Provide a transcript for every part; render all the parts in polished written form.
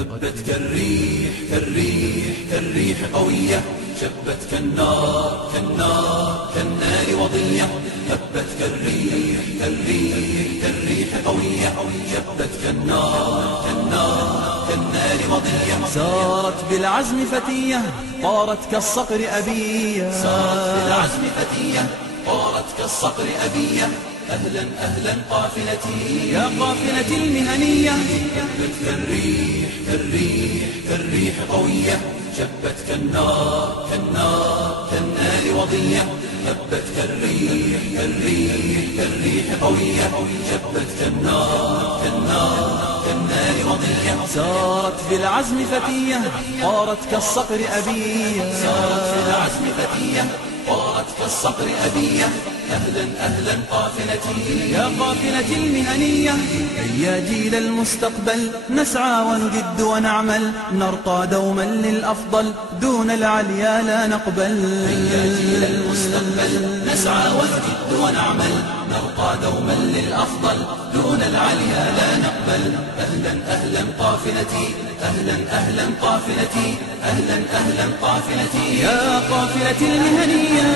هبت كالريح كالريح كالريح قوية، شبت كالنار كالنار كالنار وضية. هبت كالريح كالريح كالريح قوية، شبت كالنار كالنار كالنار وضية. سارت بالعزم فتية طارت كالصقر أبية، سارت بالعزم فتية طارت كالصقر أبية. أهلا أهلا قافلتي يا قافلتي المهنية. هبت كالريح كالريح كالريح قوية، شبت كالنار كالنار كالنار وضية. هبت كالريح كالريح كالريح قوية، شبت كالنار كالنار كالنار وضية. سارت بالعزم فتية طارت كالصقر أبية، سارت بالعزم فتية طارت كالصقر أبية. أهلا أهلا قافلتي يا قافلتي المهنية. هيا جيل المستقبل نسعى ونجد ونعمل، نرقى دوما للأفضل دون العليا لا نقبل. هيا جيل المستقبل نسعى ونجد ونعمل، نرقى دوما للأفضل دون العليا لا نقبل. أهلا أهلا قافلتي أهلا أهلا قافلتي أهلا أهلا قافلتي يا قافلتي المهنية.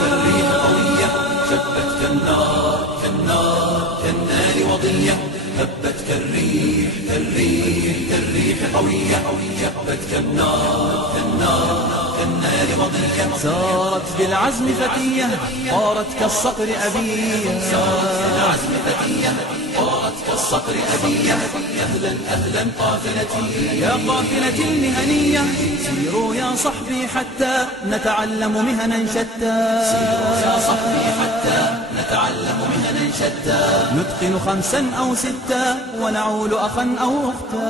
كالريح قوية، شبت كالنار كالنار كالنار وضية. هبت كالريح كالريح كالريح قوية، شبت كالنار كالنار كالنار وضية. سارت بالعزم فتية طارت كالصقر أبية، سارت بالعزم فتية طارت كالصقر أبية. أهلا أهلا قافلتي يا قافلتي المهنية. سيروا يا صحبي حتى نتعلم مهنا شتى، سيروا يا صحبي حتى نتعلم مهنا شتى. نتقن 5 أو 6 ونعول أخا أو أختا،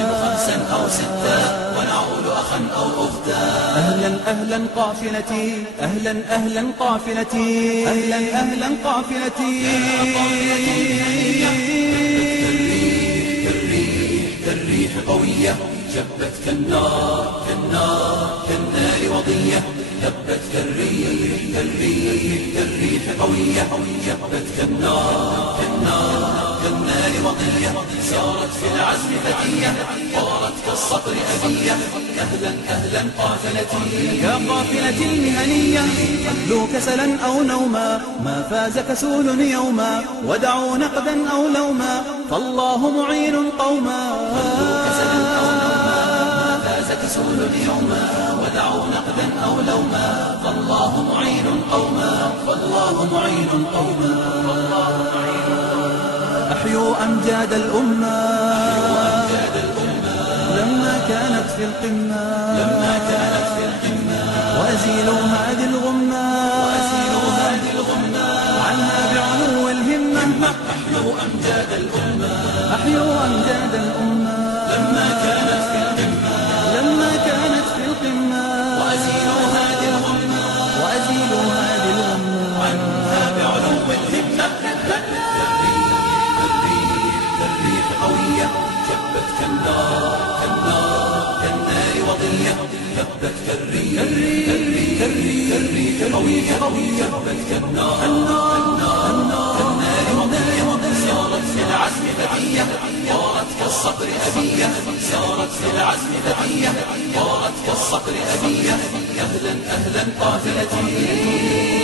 نتقن 5 أو 6 ونعول أخا أو أختا. أهلا أهلا قافلتي أهلا أهلا قافلتي أهلا أهلا قافلتي. كالريح قوية، شبت كالنار كالنار كالنار وضية. هبت كالريح كالريح كالريح قوية، شبت كالنار كالنار كالنار وضية. سارت في العزم فتية طارت كالصقر أبية. أهلا أهلا قافلتي يا قافلتي المهنية. خلوا كسلا أو نوما ما فاز كسول يوما، ودعوا نقدا أو لوما فالله معين قوما. كسلا أو نوما ما فاز كسول يوما، ودعوا نقدا أو لوما فالله معين قوما. فالله معين قوما. فالله معين. أحيوا أمجاد الأمة لما كانت في القمة، لما كانت في القمة. وأزيلوا هذه الغمة وأزيلوا هذه الغمة عنها بعلو الهمة. أحيوا أمجاد الأمة أحيوا أمجاد الأمة لما كانت في القمة. لما كانت في القمة. وأزيلوا هذه الغمة وأزيلوا هذه الغمة عنها بعلو الهمة. كالريح قوية، شبت كالنار كالنار كالنار وضية. هبت كالريح كالريح قوية، شبت كالنار كالنار كالنار وضية. سارت في العزم فتية طارت كالصقر أبية. سارت في العزم فتية طارت كالصقر أبية. أهلا أهلا قافلتي